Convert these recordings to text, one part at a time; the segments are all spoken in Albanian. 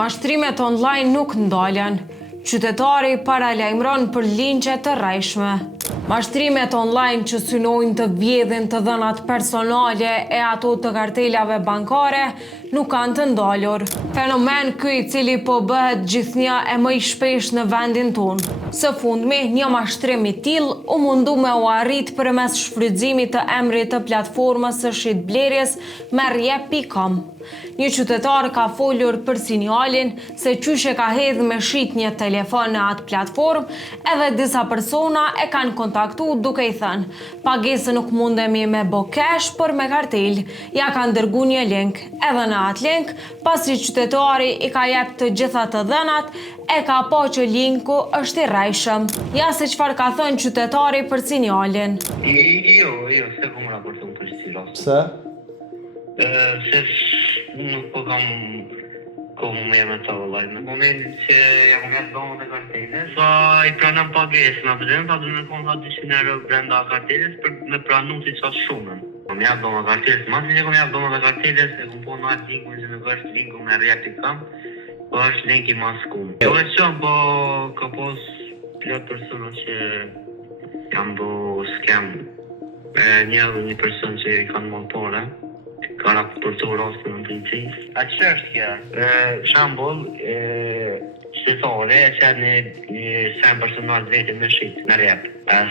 Mashtrimet online nuk ndalen. Qytetari paralajmëron për linçe të rrejshme. Mashtrimet online që synojnë të vjedhin të dhënat personale e ato të kartelave bankare nuk kanë të ndalur. Fenomen ky i cili po bëhet gjithnjë e më i shpesh në vendin tonë. Së fundmi, një mashtrim i tillë u mundu me u arrit përmes shfrytëzimit të emrit të platformës së shitblerjes merrjep.com. Një qytetar ka folur për sinjalin se qysh e ka hedh me shit një telefon në atë platformë edhe disa persona e kanë kontaktu duke i thënë pagesën nuk mundemi me bo cash, por me kartel. Ja kanë dërgu një link, edhe në atë link, pasi qytetari i ka jep të gjitha të dhënat, e ka po që linku është i rrejshëm. Ja se çfarë ka thënë qytetari për sinjalin. Jo, se kom raportu për sinjal. Pse? Se nuk po kam me të vëllaj. Në momentin që ja kom jetë dhomën e karteles, sa i pranëm pagesën, a përgjën, ta du me konë ka 200 euro brenda karteles për me pranu si qatë shumën. Kom jetë dhomën e karteles, masi që kom jetë dhomën e karteles, e kom po në atë linku që në vërshë linku me merrjep.com, po është linki maskum. Jo e qëmë, po ka pos plot persona që jam bo scam. Një person që i kanë monpore, ka raportu rastin në policisë. A që është kja? Shambull, shtetore e që një sen personal vetë me shqit, në rep.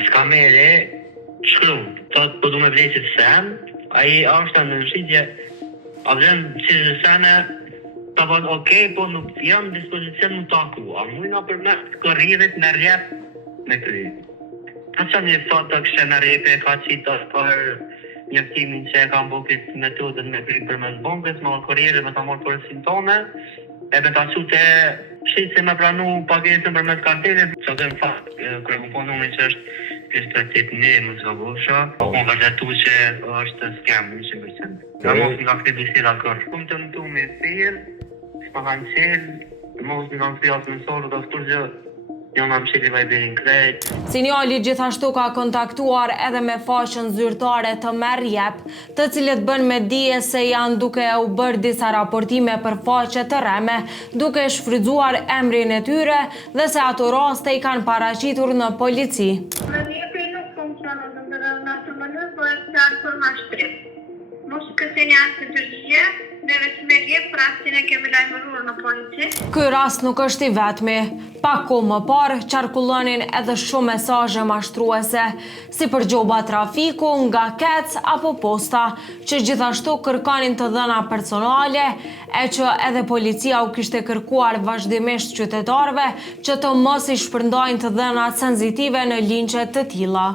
Skamere, shkru, thot po du me vlesit sen, a i ashtë në shqitje, a vlenë që sene, ta vëtë okej, po nuk jam në dispozicion në taku, a mujna për me kërrivet në rep me kry. Ta që një thot të kështë në repe, ka qita për njëftimin që e kam bo këtë metodën me kry për mes bombës, me korrere, me ta morë për simptome, e me ta qute shqitë se me pranu pagesën për mes kartelet, që dhe në fakt, kërë më po nëmi që është kështë praktit një, më s'ka bosha, më vërdetu që është scam, 100%. Nga mos nga këtë bisira kërë. Kumë të mëtu me fejl, s'ma kanë qelë, mos në kanë fjasë në sorë, dhe fëtur gjë, Sinjali gjithashtu ka kontaktuar edhe me faqen zyrtare të merrjep, të cilët bën me dije se janë duke u bërë disa raportime për faqe të rreme, duke shfrytzuar emrin e tyre dhe se ato raste i kanë paraqitur në polici. Merrjepi nuk funksionon në atë mënyrë, por është qartë për mashtrim. Mos këtë një anë të përgjigje, dhe vetë merrjep për rastin e kemi lajmëruar në polici. Ky rast nuk është i vetmi. Pak kohë më parë, qarkullonin edhe shumë mesazhe mashtruese, si për gjoba trafiku, nga kec apo posta, që gjithashtu kërkonin të dhëna personale, e që edhe policia u kishte kërkuar vazhdimisht qytetarëve që të mos i shpërndajnë të dhëna sensitive në linçe të tilla.